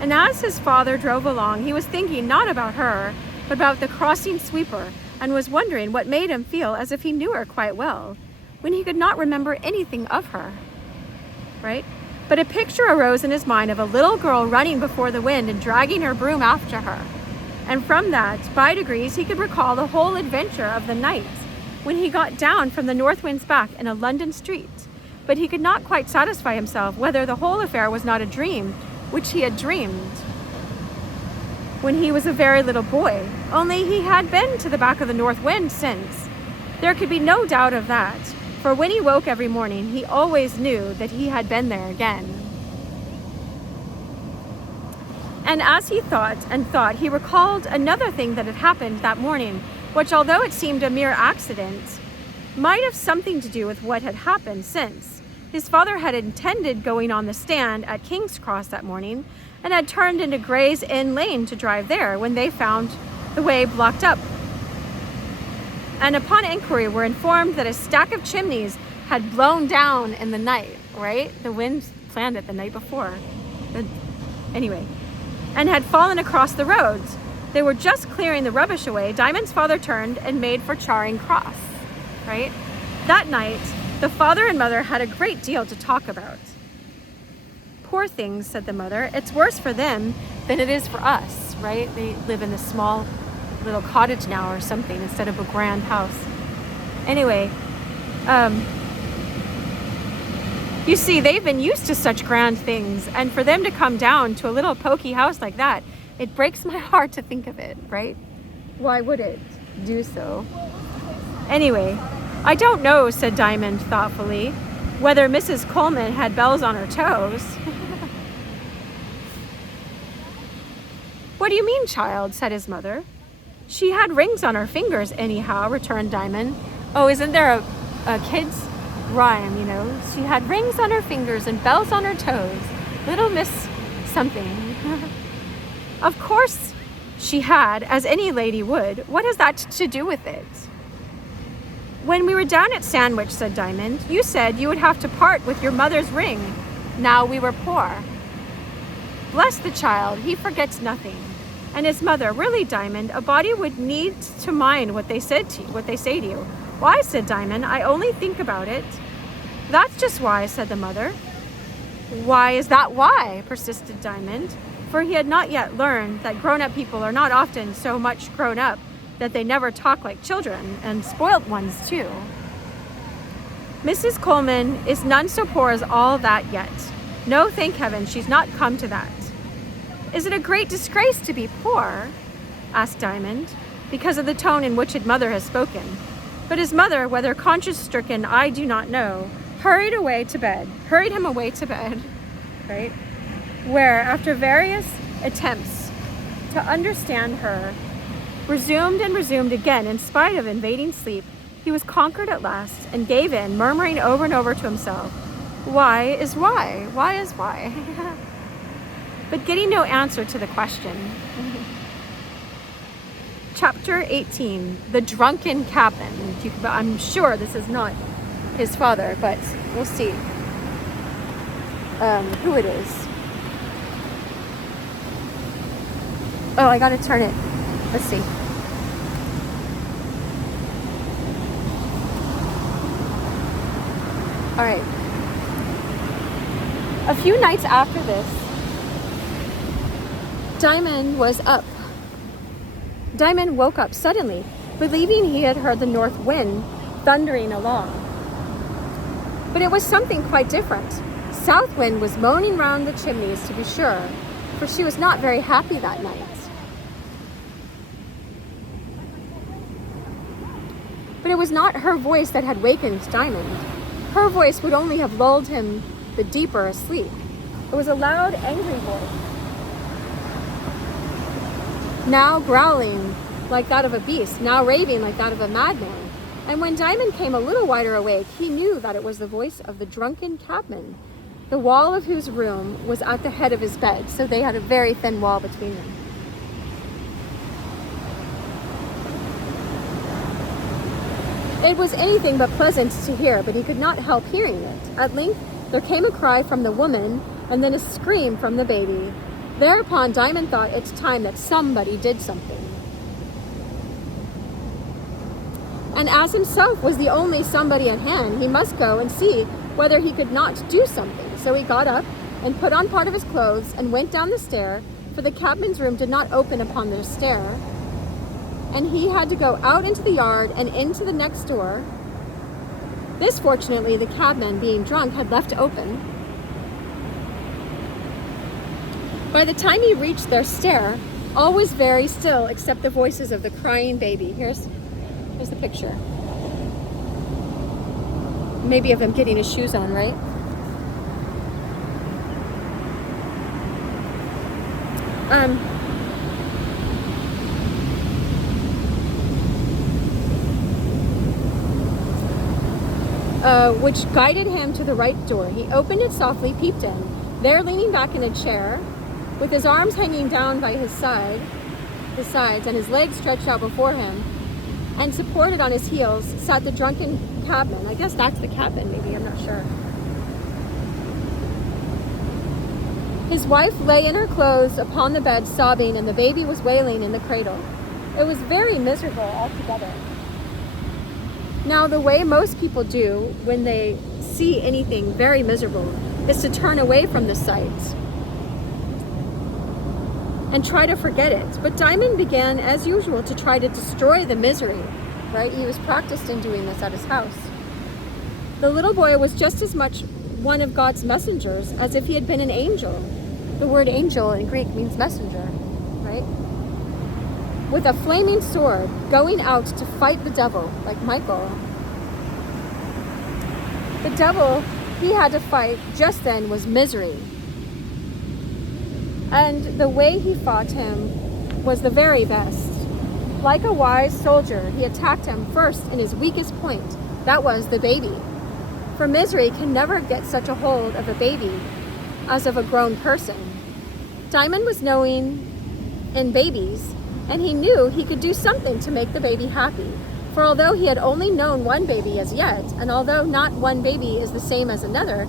and as his father drove along, he was thinking not about her, but about the crossing sweeper, and was wondering what made him feel as if he knew her quite well, when he could not remember anything of her. right? But a picture arose in his mind of a little girl running before the wind and dragging her broom after her. And from that, by degrees, he could recall the whole adventure of the night when he got down from the north wind's back in a London street. But he could not quite satisfy himself whether the whole affair was not a dream which he had dreamed when he was a very little boy. Only he had been to the back of the north wind since. There could be no doubt of that, for when he woke every morning, he always knew that he had been there again. And as he thought and thought, he recalled another thing that had happened that morning, which, although it seemed a mere accident, might have something to do with what had happened since. His father had intended going on the stand at King's Cross that morning and had turned into Gray's Inn Lane to drive there when they found the way blocked up. And upon inquiry were informed that a stack of chimneys had blown down in the night, right? The wind planned it the night before. Anyway, and had fallen across the roads. They were just clearing the rubbish away. Diamond's father turned and made for Charing Cross, right? That night, the father and mother had a great deal to talk about. Poor things, said the mother. It's worse for them than it is for us, right? They live in this small little cottage now or something instead of a grand house. Anyway, you see, they've been used to such grand things, and for them to come down to a little pokey house like that, it breaks my heart to think of it, right? Why would it do so? Anyway, I don't know, said Diamond thoughtfully, whether Mrs. Coleman had bells on her toes. What do you mean, child? Said his mother. She had rings on her fingers anyhow, returned Diamond. Oh, isn't there a kid's rhyme, you know? She had rings on her fingers and bells on her toes. Little Miss something. Of course she had, as any lady would. What has that to do with it? When we were down at Sandwich, said Diamond, you said you would have to part with your mother's ring. Now we were poor. Bless the child, he forgets nothing. And his mother, really, Diamond, a body would need to mind what they say to you. Why, said Diamond, I only think about it. That's just why, said the mother. Why is that why? Persisted Diamond, for he had not yet learned that grown-up people are not often so much grown up that they never talk like children, and spoilt ones too. Mrs. Coleman is none so poor as all that yet. No, thank heaven, she's not come to that. Is it a great disgrace to be poor? Asked Diamond, because of the tone in which his mother has spoken. But his mother, whether conscience-stricken, I do not know, hurried him away to bed, right? Where, after various attempts to understand her, resumed and resumed again in spite of invading sleep, he was conquered at last and gave in, murmuring over and over to himself, why is why? Why is why? But getting no answer to the question. Chapter 18, The Drunken Cabman. I'm sure this is not his father, but we'll see who it is. Oh, I gotta turn it. Let's see. All right. A few nights after this, Diamond was up. Diamond woke up suddenly, believing he had heard the north wind thundering along. But it was something quite different. South wind was moaning round the chimneys, to be sure, for she was not very happy that night. But it was not her voice that had wakened Diamond. Her voice would only have lulled him the deeper asleep. It was a loud, angry voice, now growling like that of a beast, now raving like that of a madman. And when Diamond came a little wider awake, he knew that it was the voice of the drunken cabman, the wall of whose room was at the head of his bed, so they had a very thin wall between them. It was anything but pleasant to hear, but he could not help hearing it. At length, there came a cry from the woman, and then a scream from the baby. Thereupon, Diamond thought it's time that somebody did something. And as himself was the only somebody at hand, he must go and see whether he could not do something. So So he got up and put on part of his clothes and went down the stair, for the cabman's room did not open upon the stair, and he had to go out into the yard and into the next door. This, fortunately, the cabman, being drunk, had left open. By the time he reached their stair, all was very still except the voices of the crying baby. Here's the picture. Maybe of him getting his shoes on, right? Which guided him to the right door. He opened it softly, peeped in. There, leaning back in a chair, with his arms hanging down by his sides, and his legs stretched out before him, and supported on his heels, sat the drunken cabman. I guess that's the cabman, maybe, I'm not sure. His wife lay in her clothes upon the bed, sobbing, and the baby was wailing in the cradle. It was very miserable altogether. Now, the way most people do when they see anything very miserable is to turn away from the sight and try to forget it. But Diamond began, as usual, to try to destroy the misery, right? He was practiced in doing this at his house. The little boy was just as much one of God's messengers as if he had been an angel. The word angel in Greek means messenger, right? With a flaming sword, going out to fight the devil, like Michael. The devil he had to fight just then was misery. And the way he fought him was the very best. Like a wise soldier, he attacked him first in his weakest point. That was the baby. For misery can never get such a hold of a baby as of a grown person. Diamond was knowing in babies, and he knew he could do something to make the baby happy. For although he had only known one baby as yet, and although not one baby is the same as another,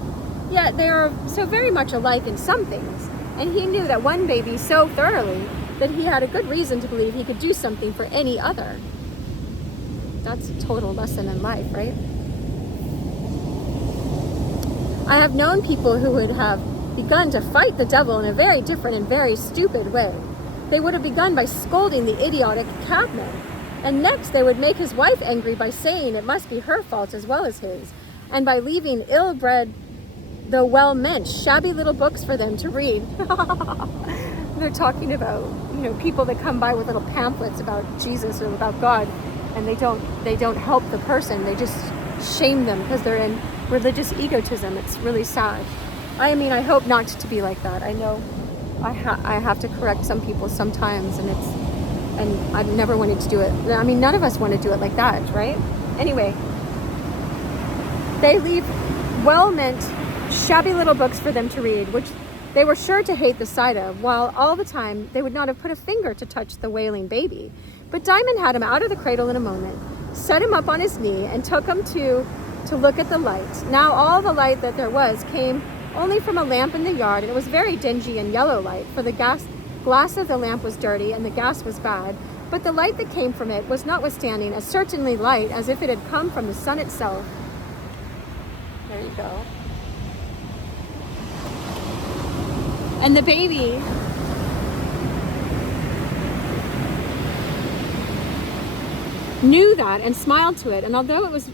yet they are so very much alike in some things. And he knew that one baby so thoroughly that he had a good reason to believe he could do something for any other. That's a total lesson in life, right? I have known people who would have begun to fight the devil in a very different and very stupid way. They would have begun by scolding the idiotic cabman, and next they would make his wife angry by saying it must be her fault as well as his, and by leaving ill-bred, though well-meant, shabby little books for them to read. They're talking about, people that come by with little pamphlets about Jesus or about God, and they don't help the person. They just shame them because they're in religious egotism. It's really sad. I hope not to be like that. I know I have to correct some people sometimes, and I've never wanted to do it. None of us want to do it like that, right? Anyway, they leave well-meant, shabby little books for them to read, which they were sure to hate the sight of, while all the time they would not have put a finger to touch the wailing baby. But Diamond had him out of the cradle in a moment, set him up on his knee, and took him to look at the light. Now all the light that there was came only from a lamp in the yard, and it was very dingy and yellow light, for the glass of the lamp was dirty and the gas was bad, but the light that came from it was notwithstanding as certainly light as if it had come from the sun itself. There you go. And the baby knew that and smiled to it, and although it was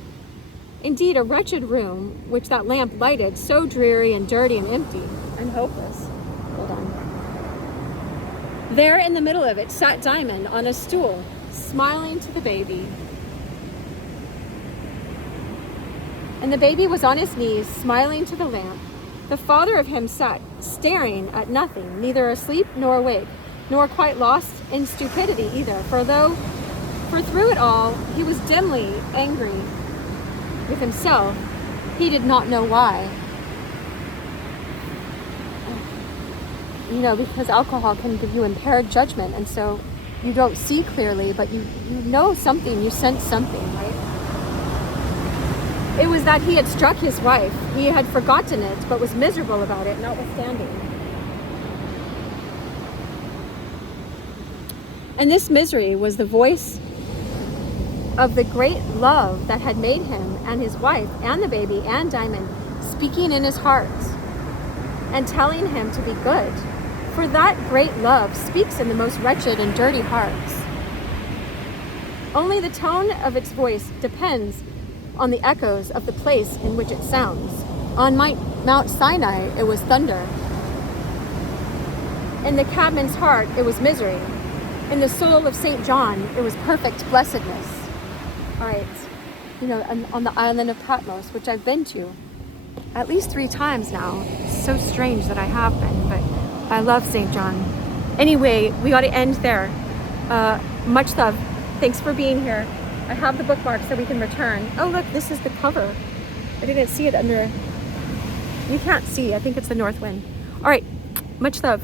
indeed a wretched room which that lamp lighted, so dreary and dirty and empty and hopeless. Hold on. There in the middle of it sat Diamond on a stool, smiling to the baby. And the baby was on his knees, smiling to the lamp. The father of him sat staring at nothing, neither asleep nor awake, nor quite lost in stupidity either, for through it all he was dimly angry with himself, he did not know why. Because alcohol can give you impaired judgment, and so you don't see clearly, but you know something, you sense something, right? It was that he had struck his wife. He had forgotten it, but was miserable about it, notwithstanding. And this misery was the voice of the great love that had made him and his wife and the baby and Diamond speaking in his heart. and telling him to be good. For that great love speaks in the most wretched and dirty hearts. Only the tone of its voice depends on the echoes of the place in which it sounds. On Mount Sinai, it was thunder. In the cabman's heart, it was misery. In the soul of St. John, it was perfect blessedness. All right, on the island of Patmos, which I've been to at least 3 times now. It's so strange that I have been, but I love St. John. Anyway, we got to end there. Much love. Thanks for being here. I have the bookmark so we can return. Oh, look, this is the cover. I didn't see it under. You can't see. I think it's the north wind. All right, much love.